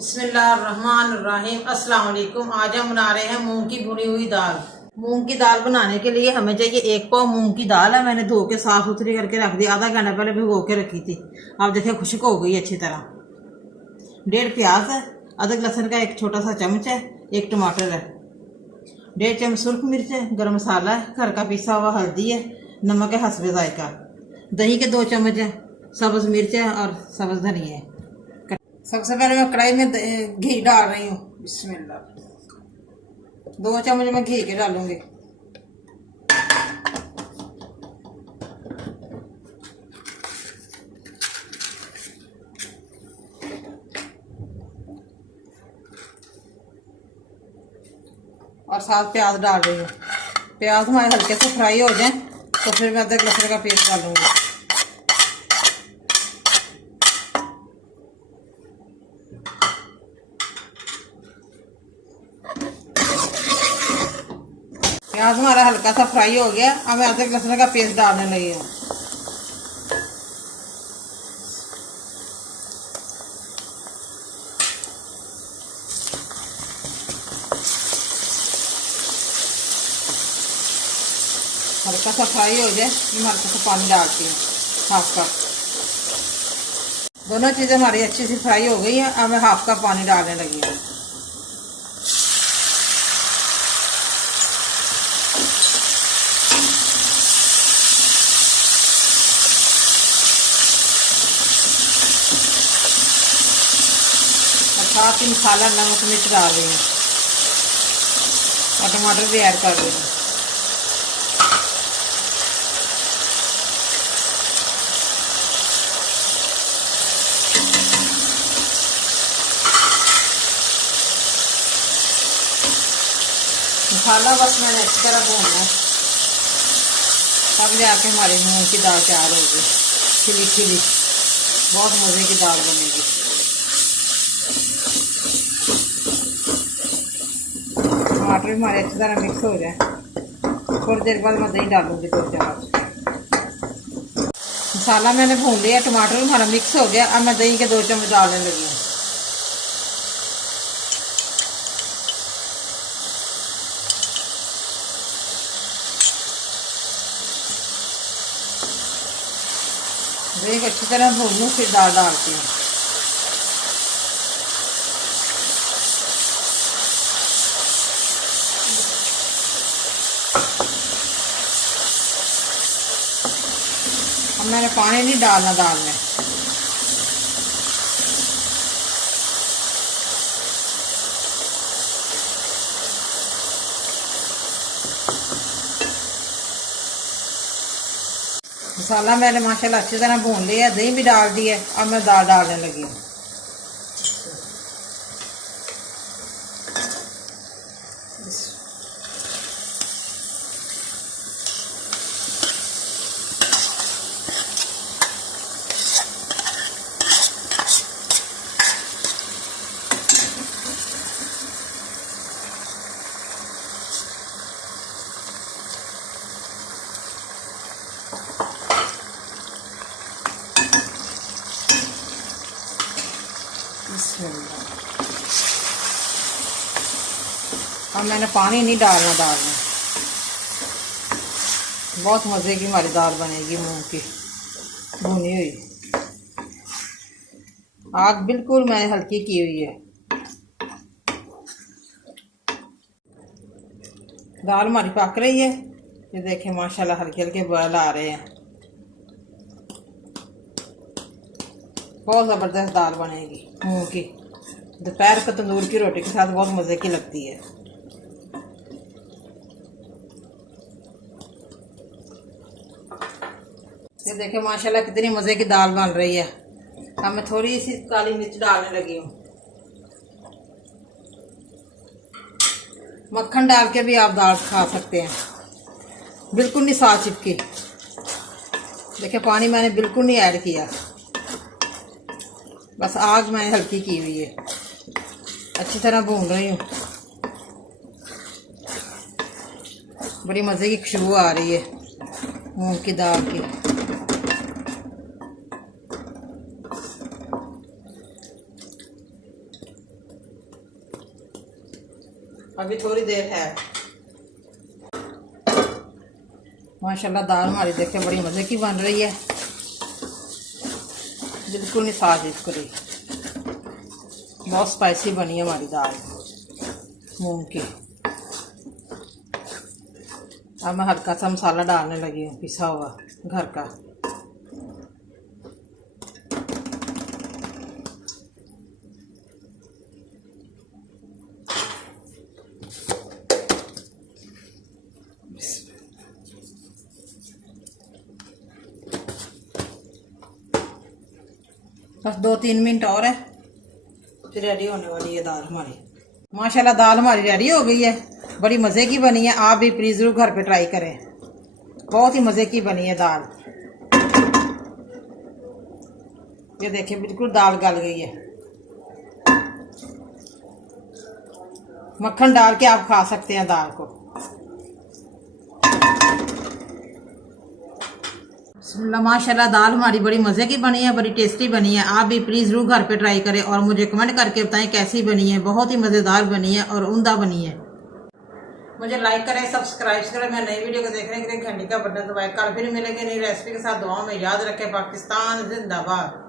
बिस्मिल्लाहिर्रहमानिर्रहीम। अस्सलाम वालेकुम। आज हम बना रहे हैं मूंग की भुनी हुई दाल। मूंग की दाल बनाने के लिए हमें चाहिए 1 पाव मूंग की दाल है। मैंने धो के साफ सुथरी करके रख दी, आधा घंटा पहले भिगो के रखी थी। आप देखिए खुश्क हो गई अच्छी तरह। 1.5 प्याज है, अदरक लहसुन का 1 छोटा सा चम्मच है, 1 टमाटर है, 1.5 चम्मच सुर्ख मिर्च है, गरम मसाला है, घर का पिसा हुआ हल्दी है, नमक है हस्बे जायका, दही के 2 चम्मच है, सब्ज मिर्च है और सब्ज धनिया है। सबसे पहले मैं कढ़ाई में घी डाल रही हूँ। बिस्मिल्लाह। 2 चम्मच मैं घी के डालूंगी। और 7 प्याज डाल रही हूँ। प्याज हमारे हल्के से फ्राई हो जाए तो फिर मैं अदरक लहसुन का पेस्ट डालूंगी। प्याज हमारा हल्का सा फ्राई हो गया। अब मैं अदरक लहसुन का पेस्ट डालने लगी हूँ। हल्का सा फ्राई हो जाए मैं हल्का सा पानी डालती हूँ, हाफ कप। दोनों चीज़ें हमारी अच्छी सी फ्राई हो गई हैं। अब मैं हाफ कप पानी डालने लगी हूँ। साथ ही मसाला नमक मिर्च डाल रही हूँ और टमाटर भी ऐड कर रही हूँ। मसाला बस मैंने अच्छी तरह भूनना है, तब जाके हमारी मूंग की दाल तैयार होगी। खिली खिली बहुत मज़े की दाल बनेगी। टमाटर भी हमारे अच्छी तरह मिक्स हो जाए। थोड़ी देर बाद मैं दही डालूंगी 2 चम्मच। मसाला मैंने भून लिया, टमाटर भी हमारा मिक्स हो गया। अब मैं दही के 2 चम्मच डालने लगी हूँ। दही को अच्छी तरह भून लूँ फिर दाल डालती हूँ। अब मैंने पानी नहीं डालना दाल में। मसाला मैंने माशाल्लाह अच्छी तरह भून लिया, दही भी डाल दी है। अब मैं दाल डालने लगी हूँ। अब मैंने पानी नहीं डालना दाल में। बहुत मज़े की हमारी दाल बनेगी मूंग की भुनी हुई। आग बिल्कुल मैंने हल्की की हुई है। दाल हमारी पक रही है। ये देखें माशाल्लाह हल्के हल्के बॉयल आ रहे हैं। बहुत ज़बरदस्त दाल बनेगी मूंग की। दोपहर को तंदूर की रोटी के साथ बहुत मज़े की लगती है। ये देखें माशाल्लाह कितनी मज़े की दाल बन रही है। अब मैं थोड़ी सी काली मिर्च डालने लगी हूँ। मक्खन डाल के भी आप दाल खा सकते हैं, बिल्कुल नहीं साथ चिपकी। देखिए पानी मैंने बिल्कुल नहीं ऐड किया, बस आग मैंने हल्की की हुई है। अच्छी तरह भून रही हूँ। बड़ी मज़े की खुशबू आ रही है मूंग की दाल की। अभी थोड़ी देर है। माशाल्लाह दाल हमारी देखे बड़ी मज़े की बन रही है, बिल्कुल नहीं स्वादिष्ट करी, बहुत स्पाइसी बनी है हमारी दाल मूंग की। अब मैं हल्का सा मसाला डालने लगी हूँ, पिसा हुआ घर का। बस 2-3 मिनट और है, फिर रेडी होने वाली है दाल हमारी। माशाल्लाह दाल हमारी रेडी हो गई है, बड़ी मज़े की बनी है। आप भी प्लीज़ ज़रूर घर पे ट्राई करें, बहुत ही मज़े की बनी है दाल। ये देखिए बिल्कुल दाल गल गई है। मक्खन डाल के आप खा सकते हैं दाल को। माशाल्लाह दाल हमारी बड़ी मज़े की बनी है, बड़ी टेस्टी बनी है। आप भी प्लीज़ ज़रूर घर पे ट्राई करें और मुझे कमेंट करके बताएं कैसी बनी है। बहुत ही मज़ेदार बनी है और उम्दा बनी है। मुझे लाइक करें, सब्सक्राइब करें। मैं नई वीडियो को देखने के लिए घंटी का बटन दबाएं। कल फिर मिलेंगे नई रेसिपी के साथ। दुआओं में याद रखें। पाकिस्तान जिंदाबाद।